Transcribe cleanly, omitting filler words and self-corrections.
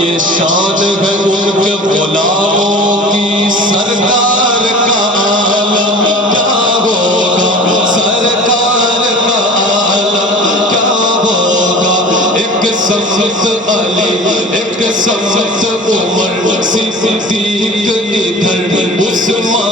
یہ شان ہے ان کے غلاموں کی سرکار کا عالم کیا ہوگا سرکار کا عالم کیا ہوگا ایک سمت علی ایک سمت عمر صدیق ادھر عثمان